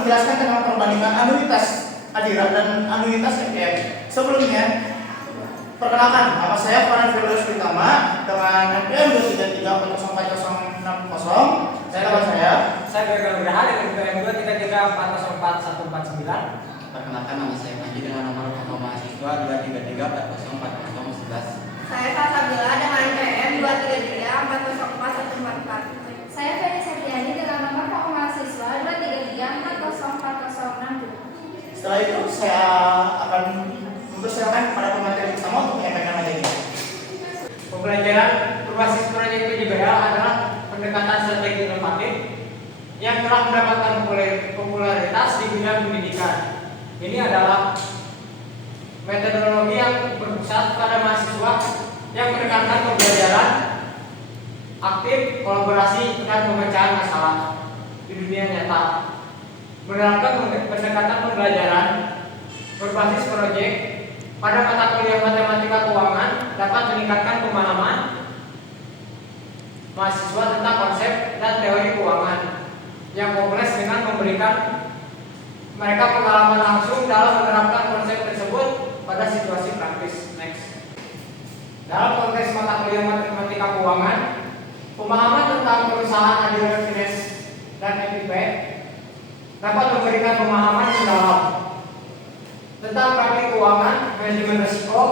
Menjelaskan tentang perbandingan anuitas adiran dan anuitas FPM. Sebelumnya, perkenalkan, nama saya Farhan Firdaus Pritama dengan NPM 233404060. Saya kawan saya. Saya Gagal Graha dengan NPM 233404149. Perkenalkan, nama saya Panji dengan nomor pokok mahasiswa 233404011. Saya Salsabila dengan NPM 233404144. Saya Feni Septiani dengan nomor pokok mahasiswa 233404060. Setelah itu saya akan mempersilakan kepada pemateri bersama untuk menyampaikan materi. Pembelajaran berbasis proyek PJBL adalah pendekatan strategi inovatif yang telah mendapatkan popularitas di bidang pendidikan. Ini adalah metodologi yang berpusat pada mahasiswa yang menekankan pembelajaran aktif, kolaborasi, dan pemecahan masalah di dunia nyata. Menerapkan pendekatan pembelajaran berbasis proyek pada mata kuliah matematika keuangan dapat meningkatkan pemahaman mahasiswa tentang konsep dan teori keuangan yang kompleks dengan memberikan mereka pengalaman langsung dalam menerapkan konsep tersebut pada situasi praktis. Next. Dalam konteks mata kuliah matematika keuangan, pemahaman tentang perusahaan adiran finance dan FIP dapat memberikan pemahaman mendalam tentang praktik keuangan, manajemen risiko,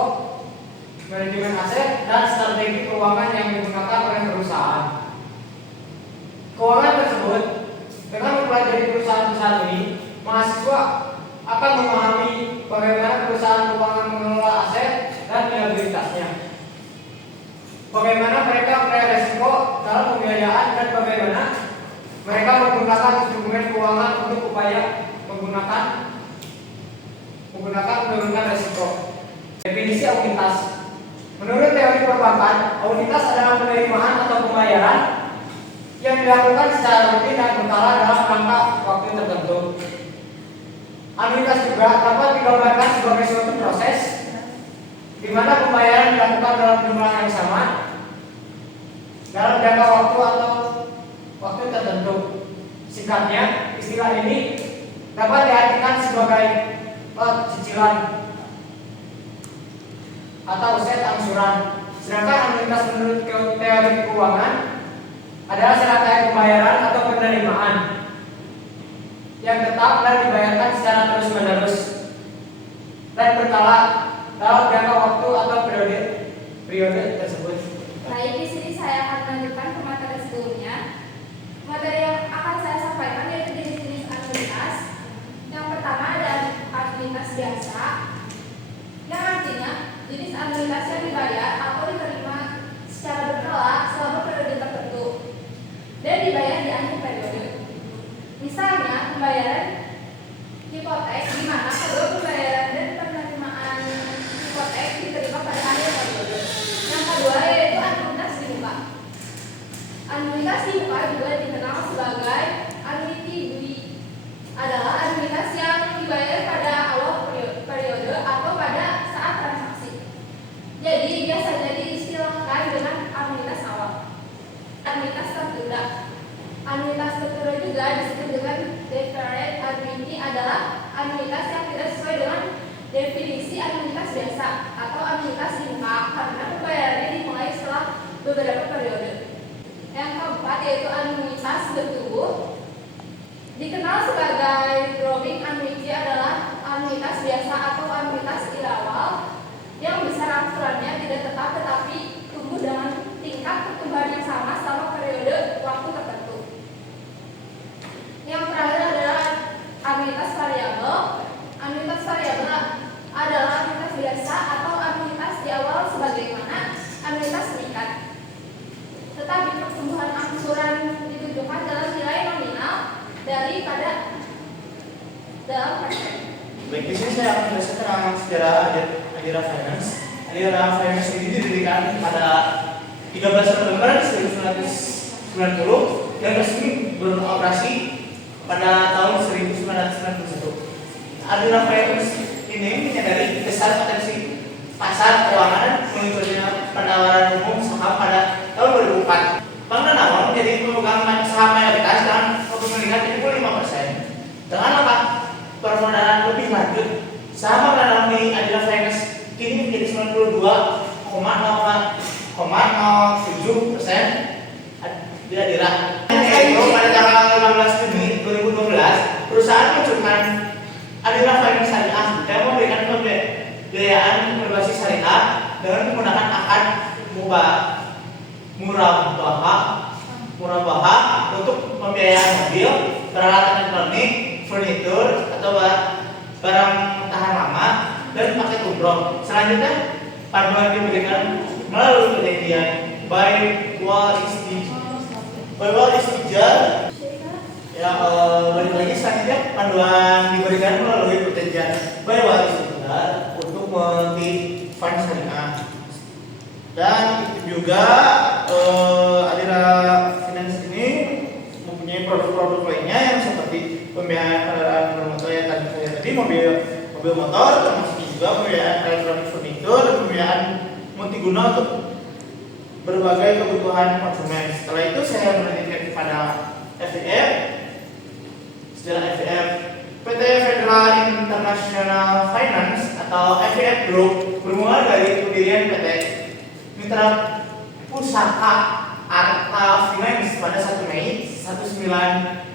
manajemen aset, dan strategi keuangan yang digunakan oleh perusahaan. Keuangan tersebut, dengan mempelajari perusahaan-perusahaan ini, mahasiswa akan memahami bagaimana perusahaan keuangan mengelola aset dan liabilitasnya, bagaimana mereka melihat risiko dalam pembiayaan, dan bagaimana mereka menggunakan instrumen keuangan untuk upaya menurunkan risiko. Definisi audititas. Menurut teori perbankan, audititas adalah penerimaan atau pembayaran yang dilakukan secara rutin dan berkala dalam rangka waktu tertentu. Anuitas juga dapat digambarkan sebagai suatu proses di mana pembayaran dilakukan dalam jumlah yang sama dalam jangka waktu atau waktu tertentu. Singkatnya, istilah ini dapat diartikan sebagai cicilan atau set angsuran. Sedangkan anuitas menurut teori keuangan adalah serangkaian pembayaran atau penerimaan yang tetap dan dibayarkan secara terus-menerus dan berkala dalam jangka waktu atau periode tersebut. Baik, di sini saya akan melanjutkan ke materi sebelumnya. Materi yang akan saya sampaikan yaitu jenis-jenis anuitas. Yang pertama ada anuitas biasa, yang artinya jenis anuitas yang dibayar atau diterima secara berkala selama periode tertentu dan dibayar di akhir periode. Misalnya pembayaran hipotek, di mana kedua pembayaran dan penerimaan hipotek diterima pada akhir periode. Yang kedua yaitu anuitas di muka. Anuitas di muka juga dikenal sebagai annuity due, adalah anuitas yang dibayar pada awal periode atau pada saat transaksi. Jadi biasanya diistilahkan dengan anuitas awal. Anuitas tertunda. Anuitas tertunda juga disebut dengan deferred annuity, adalah anuitas yang tidak sesuai dengan definisi anuitas biasa atau anuitas di muka karena pembayarannya dimulai setelah beberapa periode. Yang keempat yaitu anuitas bertumbuh. Dikenal sebagai growing annuity, adalah anuitas biasa atau anuitas irawal yang besar angsurannya tidak tetap tetapi tumbuh dengan tingkat pertumbuhan yang sama selama periode waktu tertentu. Yang terakhir adalah anuitas variabel. Anuitas variabel adalah anuitas biasa atau anuitas di awal sebagaimana anuitas meningkat, tetapi pertumbuhan angsuran ditunjukkan dalam nilai nominal daripada dalam persen. Baik, di sini saya akan menjelaskan tentang sejarah Adira Finance. Adira Finance ini didirikan pada 13 November 1990 dan resmi beroperasi pada tahun 1991. Adira Finance ini menyadari besar potensi pasar keuangan mengikutinya penawaran umum saham pada tahun 2004. Bank Danamon menjadi pemegang saham mayoritas dengan kepemilikan 75%. Dengan langkah permodalan lebih lanjut, saham Bank Danamon di Adira Finance kini menjadi 92,07% di Adira. Pada tanggal 15 Juni 2012, perusahaan meluncurkan Adira Finance Syariah yang memberikan pembiayaan berbasis syariah dengan menggunakan akad murabahah untuk pembiayaan mobil, peralatan elektronik, furnitur atau barang tahan lama dan paket umroh. Selanjutnya, panduan diberikan melalui perjanjian Baiwal Istijal. Ya, balik lagi selanjutnya panduan diberikan melalui perjanjian Baiwal Istijal untuk multi fund syariah. Dan itu juga Adira Finance ini mempunyai produk-produk lainnya yang seperti pembiayaan kendaraan bermotor yang tadi mobil motor, termasuk juga pembiayaan elektronik furnitur, pembiayaan multiguna untuk berbagai kebutuhan konsumen. Setelah itu saya menanyakan kepada FIF. Setelah FIF, PT Federal International Finance atau FIF Group bermula dari pendirian PT Mitra Pusaka Arta Finance pada 1 Mei 1989.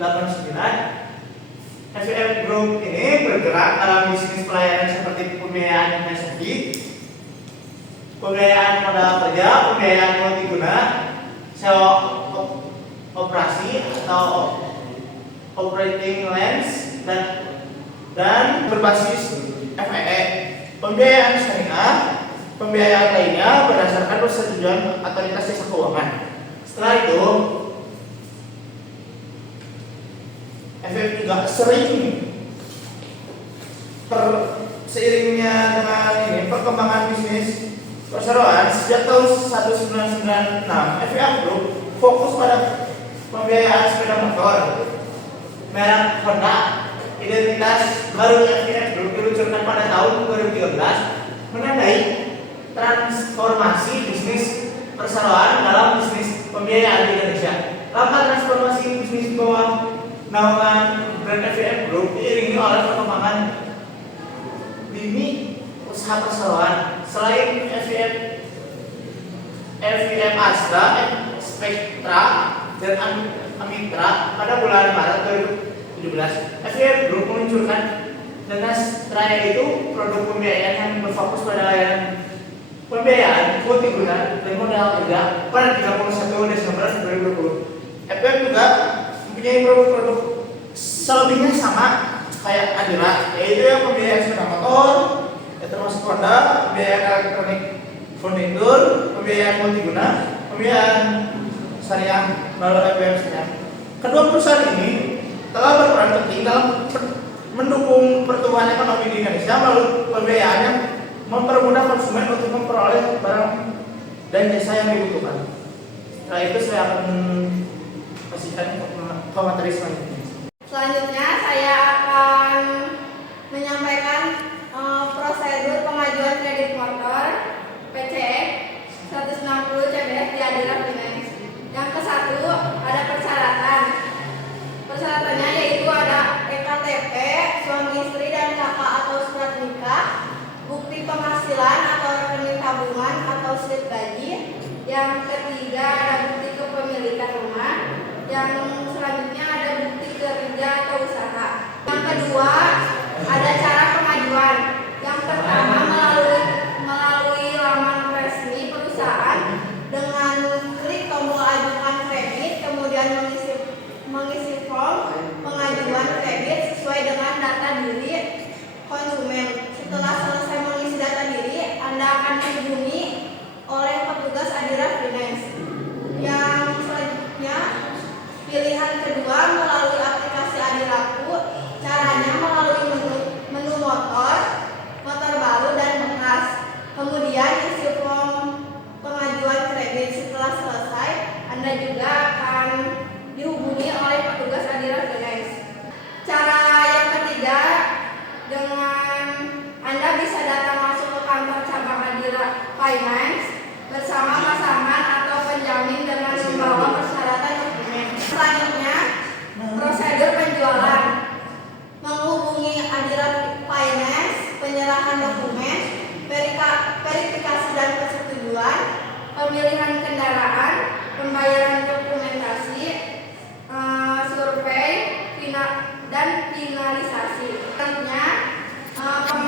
FIF Group ini bergerak dalam bisnis pelayanan seperti pembiayaan SME, pembiayaan modal kerja, pembiayaan multiguna, sewa operasi atau operating lens dan berbasis FEE, pembiayaan syariah, pembiayaan lainnya berdasarkan persetujuan otoritas jasa keuangan. Setelah itu, FIF juga seiringnya dengan ini perkembangan bisnis perseroan sejak tahun 1996, FIF Group fokus pada pembiayaan sepeda motor merek Honda. Identitas baru FIF Group diluncurkan pada tahun 2013 menandai transformasi bisnis perseroan dalam bisnis pembiayaan di Indonesia. Langkah transformasi bisnis di bawah naungan brand FIF Group diiringi oleh perkembangan lini usaha perseroan. Selain FIF Astra, Spectra, dan Amitra pada bulan Maret 2017, FIF Group meluncurkan Danasraya itu produk pembiayaan yang berfokus pada layanan pembiayaan multiguna dan modal kerja pada 31 Desember 2020. FIF juga mempunyai produk-produk selebihnya sama kayak Adira, yaitu yang pembiayaan sepeda motor, termasuk Honda, pembiayaan elektronik furnitur, pembiayaan multiguna, pembiayaan syariah melalui FIF Syariah. Kedua perusahaan ini telah berperan penting dalam mendukung pertumbuhan ekonomi di Indonesia melalui pembiayaan yang mempermudah konsumen untuk memperoleh barang dan jasa yang dibutuhkan. Setelah itu saya akan kasihkan ke materi selanjutnya. Selanjutnya saya akan menyampaikan prosedur pengajuan kredit motor PCX 160 CBS di Adira Finance. Yang ke-1 ada persyaratan. Persyaratannya yaitu ada EKTP, suami istri dan kakak atau surat nikah, bukti penghasilan atau rekening tabungan atau slip gaji. Yang ketiga ada bukti kepemilikan rumah. Yang selanjutnya ada bukti kerja atau usaha. Yang kedua ada cara pengajuan. Yang pertama melalui laman resmi perusahaan dengan klik tombol ajukan kredit, kemudian mengisi form pengajuan kredit sesuai dengan data diri konsumen. Setelah selesai mengisi data diri, Anda akan dihubungi oleh petugas Adira Finance. Yang selanjutnya, pilihan kedua melalui aplikasi Adiraku. Caranya melalui menu motor,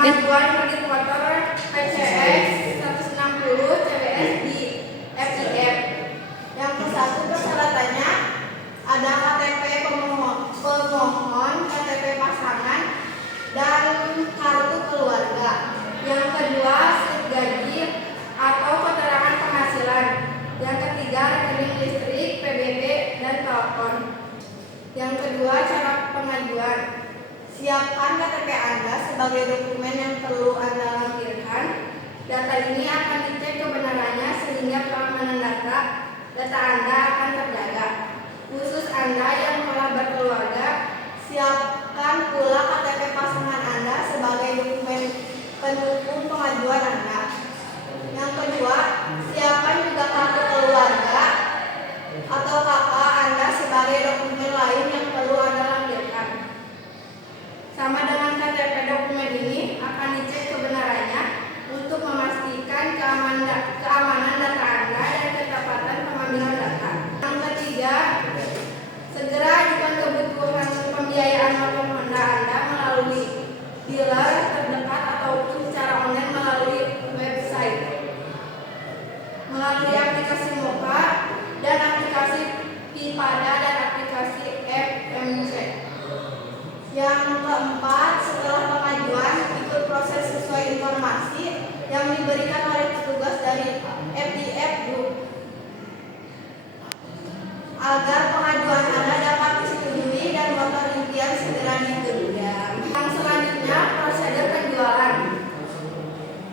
pengajuan kredit motor PCX 160 CBS di FIF. Yang ke-1 persyaratannya ada KTP pemohon, KTP pasangan, dan kartu keluarga. Yang kedua, slip gaji atau keterangan penghasilan. Yang ketiga, rekening listrik, PBB, dan telepon. Yang kedua, cara pengajuan. Siapkan KTP Anda sebagai dokumen yang perlu Anda lampirkan. Data ini akan dicek kebenarannya sehingga keamanan data Anda akan terjaga. Khusus Anda yang telah berkeluarga, siapkan pula KTP pasangan Anda sebagai dokumen pendukung pengajuan Anda. Yang kedua, siapkan juga kartu keluarga atau KK Anda sebagai dokumen lain yang perlu Anda lampirkan. Sama dengan KTP, dokumen ini akan dicek kebenarannya untuk memastikan keamanan data Anda dan ketepatan pengambilan data. Yang ketiga, segera ajukan kebutuhan pembiayaan motor Honda Anda melalui dealer terdekat ataupun secara online melalui website, melalui aplikasi Moka dan aplikasi Pipada dan aplikasi FMC. Yang keempat, setelah pengajuan ikut proses sesuai informasi yang diberikan oleh petugas dari FIF Group agar pengajuan Anda dapat disetujui dan motor impian segera digenggam. Yang selanjutnya, prosedur penjualan.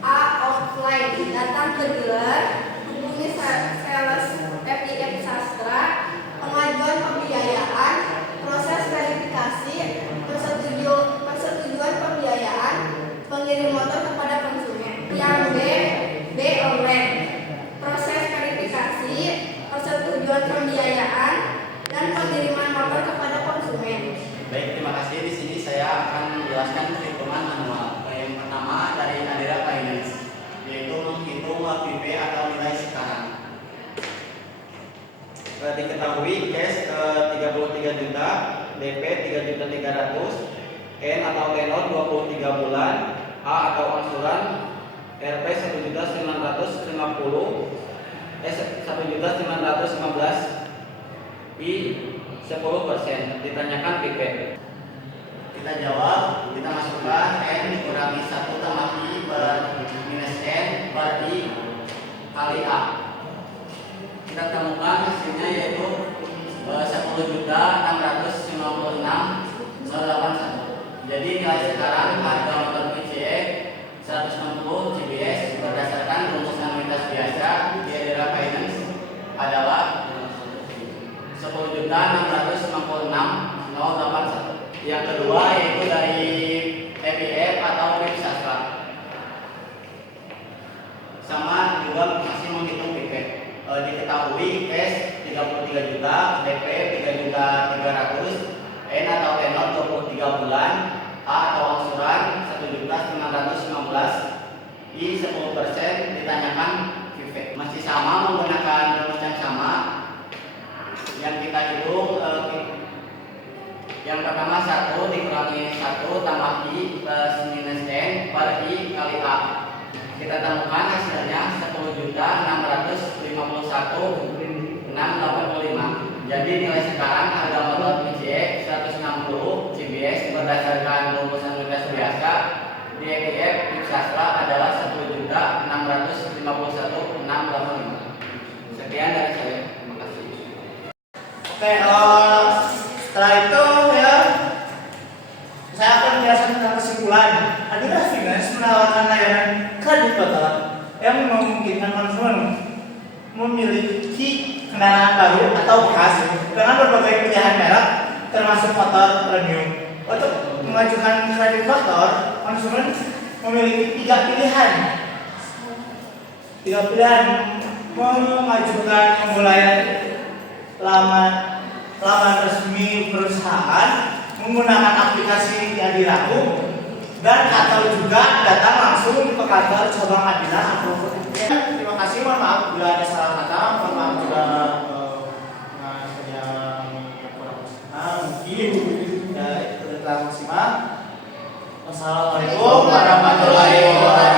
A. Offline, datang ke dealer, hubungi sales FIF Sastra, pengajuan pembiayaan, proses verifikasi, persetujuan pembiayaan, pengirim motor kepada konsumen. Yang B. Online, proses verifikasi, persetujuan pembiayaan, dan pengiriman motor kepada konsumen. Baik, terima kasih. Di sini saya akan menjelaskan perhitungan manual. Yang pertama dari Adira Finance, yaitu menghitung PP atau nilai sekarang. Diketahui cash 33 juta, DP 3.300.000, N atau tenor 23 bulan, A atau angsuran, RP 1.950.000, 1.915.000, I 10%. Ditanyakan PP. Kita jawab, kita masukkan N dikurangi 1 tambah I per minus N per I kali A. Kita temukan hasilnya yaitu 10.656.081. Jadi nilai sekarang harga motor PCX 160 CBS berdasarkan rumusan anuitas biasa di Adira Finance adalah 10.656.081. Yang kedua yaitu dari FIF atau FIF Sastra. Sama juga masih menghitung PP. Diketahui cash 33 juta, DP 3.300.000, N atau tenor 23 bulan, A atau angsuran 1.915.000, I 10%. Ditanyakan PP. Masih sama menggunakan rumus yang sama. Yang kita hitung yang pertama 1 dikurangi 1 tambah I plus minus N per I kali A. Kita temukan hasilnya 10.651.685. Jadi nilai sekarang harga motor PCX 160 CBS berdasarkan rumusan anuitas biasa di FIF Sastra adalah 10.651.685. Sekian dari saya. Terima kasih. Oke, setelah itu ya saya akan menjelaskan tentang kesimpulan. Adira Finance menawarkan layanan kredit motor yang memungkinkan konsumen memiliki kendaraan baru atau bekas dengan berbagai pilihan merek termasuk motor premium. Untuk mengajukan kredit motor, konsumen memiliki tiga pilihan. Mengajukan memulai laman resmi perusahaan menggunakan aplikasi Adira Group, dan atau juga datang langsung ke kantor cabang Adira Group. Terima kasih, mohon maaf bila ada salah kata, mohon maaf juga saya kurang mungkin ya itu telah maksimal. Wassalamualaikum warahmatullahi wabarakatuh.